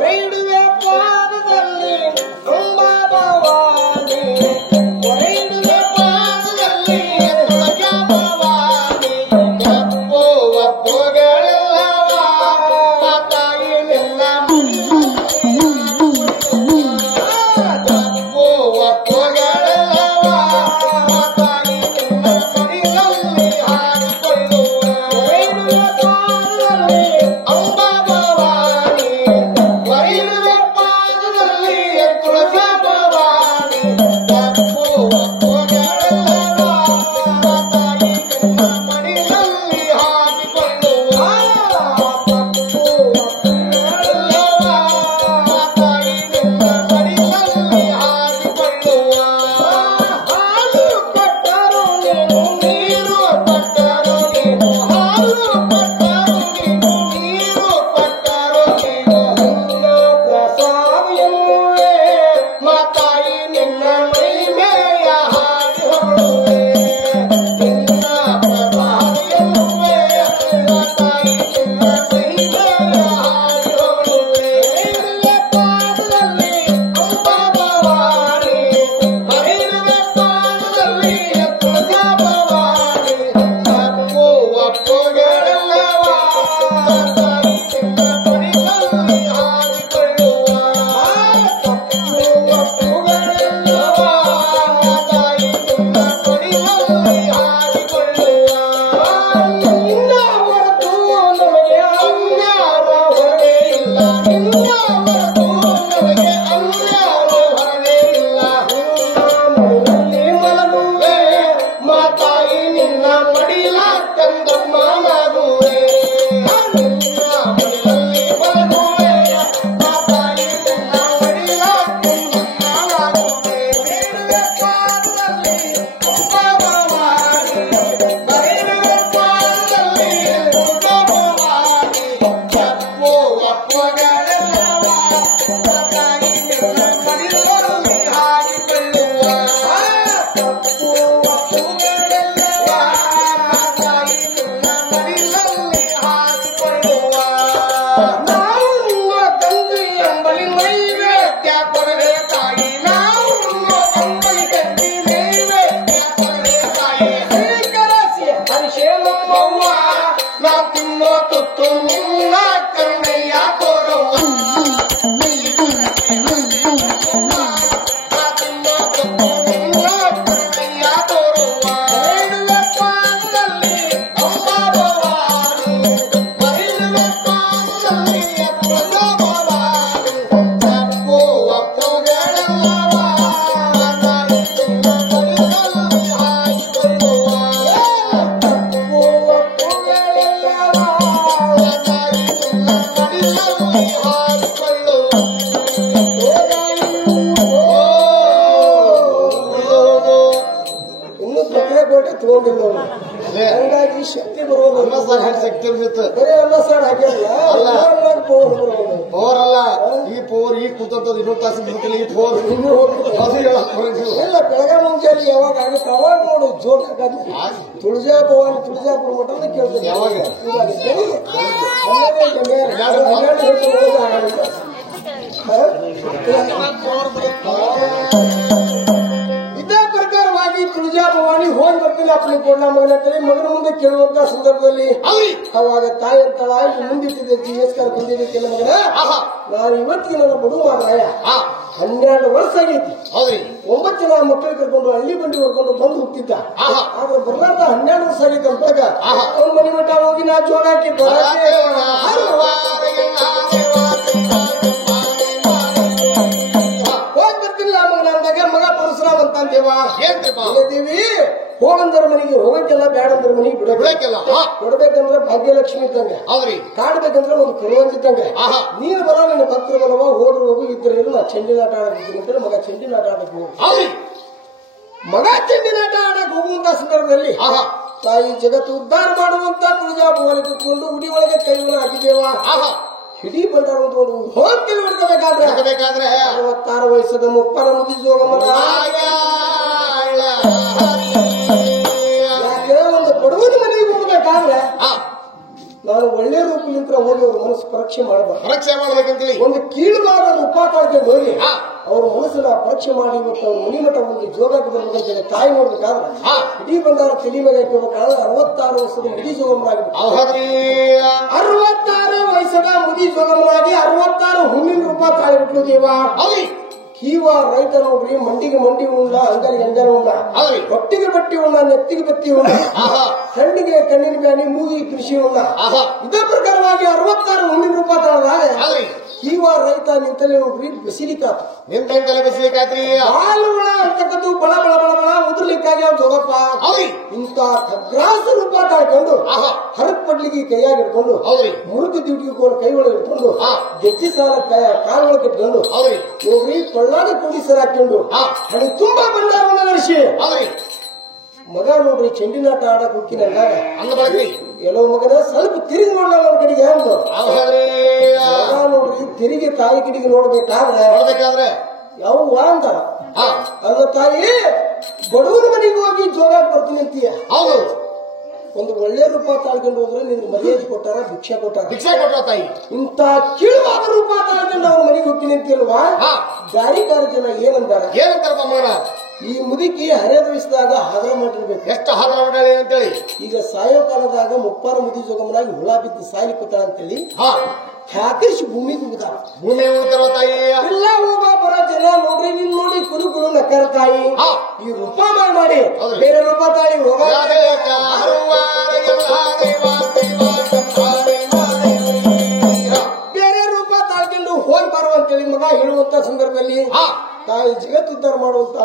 ಹೊರೆಯಿಡುವೆ ಪಾದದಲ್ಲಿ ತುಂಬಾ ಭವಾನಿ ಹೊರೆಯಿಡುವೆ ಪಾದದಲ್ಲಿ ತುಳಜಾ ಭವಾನಿ ಒಪ್ಪು ಒಪ್ಪುಗಳೆಲ್ಲವ ಮಾತಾಯಿ ನಿನ್ನ ಒಪ್ಪು ಒಪ್ಪುಗಳೆಲ್ಲವ ಮಾತಾಯಿ ನಿನ್ನ ಮಡಿಲಲ್ಲಿ ಹಾಕಿಕೊಳ್ಳುವ ಹೊರೆಯಿಡುವೆ ಪಾದದಲ್ಲಿ ಅಂಬಾ ಭವಾನಿ ಹೊರೆಯಿಡುವೆ ಪಾದದಲ್ಲಿ ತುಳಜಾ ಭವಾನಿ ಒಪ್ಪು ಒಪ್ಪುಗಳೆಲ್ಲವ ಮಾತಾಯಿ ನಿನ್ನ ಮಡಿಲಲ್ಲಿ ಹಾಕಿಕೊಳ್ಳುವ ಒಪ್ಪು ಒಪ್ಪುಗಳೆಲ್ಲವ ಮಾತಾಯಿ ನಿನ್ನ ಮಡಿಲಲ್ಲಿ ಹಾಕಿಕೊಳ್ಳುವ ಹಾಲು ಕೊಟ್ಟರು ನೀನು ನೀರು ಕೊಟ್ಟರು ನೀನು ಹಾಲು ಕೊಟ್ಟರು ನೀನು ನೀರು ಕೊಟ್ಟರು ನೀನು ನಿನ್ನ ಪ್ರಸಾದ ಎನ್ನುವೆ ಮಾತಾಯಿ ನಿನ್ನ ಮಹಿಮೆಯ ಹಾಡಿ ಹೊರಡುವೆ ನಿನ್ನ ಪ್ರಸಾದ ಎನ್ನುವೆ ಮಾತಾಯಿ ನಿನ್ನ ಮಹಿಮೆಯ ಹಾಡಿ ಹೊರಡುವೆ ಪಾದದಲ್ಲಿ ಅಂಬಾ ಭವಾನಿ ಹೊರೆಯಿಡುವೆ ಪಾದದಲ್ಲಿ ತುಳಜಾ ಭವಾನಿ ಒಪ್ಪು ಒಪ್ಪುಗಳೆಲ್ಲವ ಮಾತಾಯಿ ನಿನ್ನ ಮಡಿಲಲ್ಲಿ ಹಾಕಿಕೊಳ್ಳುವ ಒಪ್ಪು ಒಪ್ಪುಗಳೆಲ್ಲವ ಮಾತಾಯಿ ನಿನ್ನ ಮಡಿಲಲ್ಲಿ ಹಾಕಿಕೊಳ್ಳುವ ನಿನ್ನ ಹೊರತು ನಮಗೆ ಅನ್ಯಾವ ಹೊರೆ ಇಲ್ಲ ನಿನ್ನ ಹೊರತು ನಮಗೆ ಅನ್ಯಾವ ಹೊರೆ ಇಲ್ಲ ಮಡಿಲಲ್ಲಿ ಮಲಗುವೆ ಮಾತಾಯಿ ನಿನ್ನ ಮಡಿಲ ಕಂದು ಮಲಗುವೆ ನಿನ್ನ ಮಡಿಲಲ್ಲಿ ಮಲಗುವೆ ಮಾತಾಯಿ ನಿನ್ನ ಮಡಿಲ ಕಂದು ಮಲಗುವೆ ಬೇಡುವೆ ಪಾದದಲ್ಲಿ ಅಂಬಾ ಭವಾನಿ ಬರೆಯುವೆ ಪಾದದಲ್ಲಿ ತುಳಜಾ ಭವಾನಿ ಒಪ್ಪು ಒಪ್ಪುಗಳೆಲ್ಲವ ಮಾತಾಯಿ ನಿನ್ನ ಮಡಿಲಲ್ಲಿ ಹಾಕಿಕೊಳ್ಳುವ ಒಪ್ಪು ಒಪ್ಪುಗಳೆಲ್ಲವ ಮಾತಾಯಿ ನಿನ್ನ ಮಡಿಲಲ್ಲಿ ಹಾಕಿಕೊಳ್ಳುವ ನಾವು ನಿಮ್ಮ ತಂದೆ ಎಂಬಲಿ ನೈವೇದ್ಯ ಕೊಡಬೇಕಾಗಿ ನಾವು ನಿಮ್ಮ ತಂದೆ ತಂದೆ ನೈವೇದ್ಯ ಕೊಡಬೇಕಾಗಿ ಸ್ವೀಕರಿಸಿ ಹರಿಷೆ ನಮ್ಮವ್ವ ನಾವು ತಿನ್ನೋ ತುತ್ತು ನಿನ್ನ ಕಣ್ಣಯ್ಯ ತೋರವ್ವ ಹೊರೆಯಿಡುವೆ ಪಾದದಲ್ಲಿ ಅಂಬಾ ಭವಾನಿ ಹೊರೆಯಿಡುವೆ ಪಾದದಲ್ಲಿ ತುಳಜಾ ಭವಾನಿ ಒಪ್ಪು ಒಪ್ಪುಗಳೆಲ್ಲವ ಮಾತಾಯಿ ನಿನ್ನ ಮಡಿಲಲ್ಲಿ ಹಾಕಿಕೊಳ್ಳುವ ಒಪ್ಪು ಒಪ್ಪುಗಳೆಲ್ಲವ ಮಾತಾಯಿ ನಿನ್ನ ಮಡಿಲಲ್ಲಿ ಹಾಕಿಕೊಳ್ಳುವ ಇನ್ನು ಸಕ್ಕರೆ ಕೋಟೆ ತಗೊಂಡಿಲ್ಲ ಅವನು. ಹಂಗಾಗಿ ಶಕ್ತಿ ಬರುವುದು ಶಕ್ತಿ ಇರ್ತಿತ್ತು ಬರೀ ಅನ್ನ ಸಾರು ಹಾಕಿಲ್ಲ ಅಲ್ಲ. ಪವರ್ ಬರುವುದು. ಪೋರ್ ಅಲ್ಲ ಈ ಪೋರ್ ಈ ಕೂತಂತದ್ದು ಇನ್ನೊಂದು ತಾಸು ನಿಂತಿಲ್ಲ ಈ ಪೋರ್ ಇನ್ನು ಹೋಗ್ಬಿಟ್ಟು ಅದು ಹೇಳಕ್ ಬರೋದು. ಇಲ್ಲ ಬೆಳಗ್ಗೆ ಮುಂಜಾನೆ ಯಾವಾಗ ಆಗುತ್ತೆ ಅವಾಗ ನೋಡು ಜೋರ್ ಹಾಕಿ ತುಳಜಾ ಭವಾನಿ ತುಳಜಾಪುರ ಮಠ ಕೇಳ್ತೇನೆ ಯಾವಾಗ? ಇವಾಗ ಬೆಳಿಗ್ಗೆ 12 ಗಂಟೆ ಒಳಗೆ ಆಗುತ್ತೆ. ಇದೇ ಪ್ರಕಾರವಾಗಿ ತುಳಜಾ ಭವಾನಿ ಹೋಗಿ ಬರ್ತೀನಿ ಅಪ್ಪನಿ ಕೊಡ್ಲ ಮಗನ ಕಡೆ ಮಗನ ಮುಂದೆ ಕೇಳುವಂತ ಸಂದರ್ಭದಲ್ಲಿ ಅವಾಗ ತಾಯಿ ಅಂತಳ ಇಲ್ಲಿ ಮುಂದಿಟ್ಟಿದ್ದೆ ಜಿಎಸ್ಕಾರ ಬಂದಿದ್ದಕ್ಕೆಲ್ಲ ಮಗನ ನಾನು ಇವತ್ತಿಗೆ ನನ್ನ ಬಡುವ ರಾಯ 12 ವರ್ಷ ಆಗೈತಿ. 9 ಜನ ಮಕ್ಕಳು ಕರ್ಕೊಂಡು ಹಳ್ಳಿ ಬಂಡಿ ಹೊಡ್ಕೊಂಡು ಬಂದು ಹೋಗ್ತಿದ್ದ. ಆದ್ರೆ ಬರ್ಲಾರ್ದ 12 ವರ್ಷ ಆಗೈತೆ ಅಂತಾಗ ಅವ್ನ ಮನೆ ಮಠ ಹೋಗಿ ನಾ ಜೋಳ ಹಾಕಿ ಹೋಗಿ ಬರ್ತಿಲ್ಲ ಮಗನ ಅಂದಾಗ ಮಗ ಪರಶುರಾಮ ಅಂತಂದೇವ ದೇವಿ ಹೋಗಂದ್ರ ಮನೆಗೆ ಹೋಗಕ್ಕೆಲ್ಲ ಬೇಡಂದ್ರ ಮನೆಗೆ ಬಿಡಬೇಕಲ್ಲ ಬಿಡ್ಬೇಕಂದ್ರೆ ಭಾಗ್ಯಲಕ್ಷ್ಮಿ ಇದ್ದಂಗೆ ಕಾಡ್ಬೇಕಂದ್ರೆ ಒಂದು ಕರುವಂತಿದ್ದಂಗೆ ನೀರು ಬರ ನಿನ್ನ ಭಕ್ತರು ಬರವ ಹೋದ್ರು ಹೋಗು ಇದ್ರೆ ಇಲ್ಲ ಚೆಂಡಿನ ಆಟ ಆಡಬೇಕು ಅಂತೇಳಿ ಮಗ ಚೆಂಡಿನ ಆಟ ಆಡಬೇಕು. ಮಗ ಚೆಂಡಿನ ಆಟ ಆಡಕ್ ಹೋಗುವಂತ ಸಂದರ್ಭದಲ್ಲಿ ತಾಯಿ ಜಗತ್ತು ಉದ್ಧಾರ ಮಾಡುವಂತ ತುಳಜಾ ಭವಾನಿ ಕುತ್ಕೊಂಡು ಉಡಿ ಒಳಗೆ ಕೈವನ್ನ ಹಾಕಿದ್ದೇವ. ಹಿಡೀ ಬಂದಾರ ಹೋಗಿ ನೋಡ್ಕೋಬೇಕಾದ್ರೆ 66 ವಯಸ್ಸದ ಮುಪ್ಪನ ಮುದಿ ಜೋಗಮ್ಮ ಯಾಕೆ ಒಂದು ಬಡವನ ಮನೆಗೆ ಹೋಗ್ಬೇಕಾದ್ರೆ ನಾನು ಒಳ್ಳೆ ರೂಪಲಿಂತ್ರ ಹೋಗಿ ಅವ್ರ ಮನಸ್ಸು ಪರೀಕ್ಷೆ ಮಾಡಬಾರ್ದು. ಪರೀಕ್ಷೆ ಮಾಡ್ಬೇಕಂತೇಳಿ ಒಂದು ಕೀಳುವಾದ ಉಪಾಕಾರಕ್ಕೆ ಹೋಗಿ ಅವ್ರ ಮನಸ್ಸನ್ನ ಪರೀಕ್ಷೆ ಮಾಡಿ ಮತ್ತು ಅವ್ರ ಮುನಿಮಠ ಒಂದು ಜೋಗಕ್ಕೆ ಬರ್ಬೇಕಂತೇಳಿ ತಾಯಿ ನೋಡ್ಬೇಕಾದ್ರೆ ಇಡೀ ಬಂದಾರ ತಲೆ ಮೇಲೆ ಹಾಕಬೇಕಾದ್ರೆ 66 ವರ್ಷದ ಮುದಿ ಜೋಗಮರಾಗಿ 66 ವಯಸ್ಸದ ಮುದಿ ಜೋಗಮರಾಗಿ 66 ಹುಣ್ಣಿನ ರೂಪ ತಾಯಿ ಬಿಟ್ಟು ದೇವ ಕೀವ ರೈತನ ಒಬ್ರಿ ಮಂಡಿಗೆ ಮಂಡಿ ಉಂಡ ಅಂಗಲಿಗೆ ಅಂಗಲ ಉಂಡ ಹೊಟ್ಟಿಗೆ ಬಟ್ಟಿ ಉಂಡ ನೆತ್ತಿಗೆ ಬತ್ತಿ ಉಂಡ ಕಣ್ಣಿಗೆ ಕಣ್ಣಿನ ಬ್ಯಾನಿ ಮೂಗಿಗೆ ಕೃಷಿ ಉಂಡ ಇದೇ ಪ್ರಕಾರವಾಗಿ 66 ಹುಣ್ಣಿನ ರೂಪ ತಾಳೆ ಕೀವ ರೈತ ನಿಂತಲೇ ಒಬ್ರಿ ಬಿಸಿಲಿಕಾತ ನಿಂತಲೇ ಬಿಸಿಲಿಕಾತ್ರಿ ಹಾಲುಗಳ ಅಂತಕ್ಕದ್ದು ಬಳ ಬಳ ಬಳ ಬಳ ಉದುರ್ಲಿಕ್ಕಾಗಿ ಅವ್ರು ಜೋಗಪ್ಪ ಇಂತ ಖಗ್ರಾಸ ರೂಪ ತಾಳ್ಕೊಂಡು ಹರಕ್ ಪಡ್ಲಿಕ್ಕೆ ಕೈಯಾಗಿ ಇಟ್ಕೊಂಡು ಮುರುಕು ಡ್ಯೂಟಿಗೆ ಕೈ ಒಳಗೆ ಇಟ್ಕೊಂಡು ಗೆಜ್ಜಿ ಸಾಲ ಕಾಲುಗಳು ಕಟ್ಕೊಂಡು ಹೋಗ್ರಿ ಕೊಳ್ಳಾಗ ಕೂಡಿಸರ್ ಹಾಕೊಂಡು ಹಣಿ ತುಂಬಾ ಬಂಡಾರವನ್ನು ನಡೆಸಿ ಮಗ ನೋಡ್ರಿ ಚೆಂಡಿನಾಟ ಆಡಕ್ ಹೋಗ್ತೀನಲ್ಲ ಎಲ್ಲೋ ಮಗನ ಸ್ವಲ್ಪ ತಿರುಗಿ ನೋಡಲ್ಲ ಅವ್ರ ಕಡೆಗೆ ಅಂದು ಮಗ ನೋಡ್ರಿ ತಿರುಗಿ ತಾಯಿ ಕಡೆಗೆ ನೋಡ್ಬೇಕಾದ್ರೆ ಯಾವ ಅಂತ ಅಲ್ಲ ತಾಯಿ ಬಡವನ ಮನೆಗೆ ಹೋಗಿ ಜೋರಾಗಿ ಬರ್ತೀನಿ ಅಂತೀಯ ಹೌದು ಒಂದು ಒಳ್ಳೆ ರೂಪ ತಾಳ್ಕೊಂಡು ಹೋದ್ರೆ ನಿನ್ಗೆ ಮರ್ಯಾದೆ ಕೊಟ್ಟಾರ ಭಿಕ್ಷೆ ಕೊಟ್ಟಾರ ತಾಯಿ ಇಂತ ಕೀಳುವಾದ ರೂಪ ತಾಳ್ಕೊಂಡು ಅವ್ರ ಮನೆಗೆ ಹೋಗ್ತೀನಿ ಅಂತೀಲ್ವಾ ಗಾರಿಗಾರ ಜನ ಏನಂತಾರ ಈ ಮುದುಕಿ ಹರಿಯದ ವಯಸ್ಸದಾಗ ಹಾದ್ರ ಮಾಡಿರ್ಬೇಕು ಎಷ್ಟು ಹಾದ್ರ ಮಾಡಲಿ ಅಂತೇಳಿ ಈಗ ಸಾಯಂಕಾಲದಾಗ ಮುಪ್ಪಾರ ಮುದಿ ಜೋಗಮನಾಗಿ ಹುಳ ಬಿದ್ದು ಸಾಯಲಿ ಕೂತಾಳ ಅಂತೇಳಿ ಹ್ಯಾಕರಿಸಿ ಭೂಮಿ ಉಗ್ತಾರ ತಾಯಿ ಎಲ್ಲ ಹೋಗ ಬರ ಜನ ನೋಡ್ರಿ ನಿನ್ ನೋಡಿ ಕುರುಕುರು ನಕ್ಕರ ತಾಯಿ ಈ ರೂಪ ಮಾಡಿ ಬೇರೆ ರೂಪ ತಾಯಿ ಹೋಗ ಬೇರೆ ರೂಪ ತಾಳ್ಕೊಂಡು ಹೋಗಿ ಬರುವಂತೇಳಿ ಮಗ ಹೇಳುವಂತ ಸಂದರ್ಭದಲ್ಲಿ ತಾಯಿ ಜಗತ್ತುದ್ಧಾರ ಮಾಡುವಂತ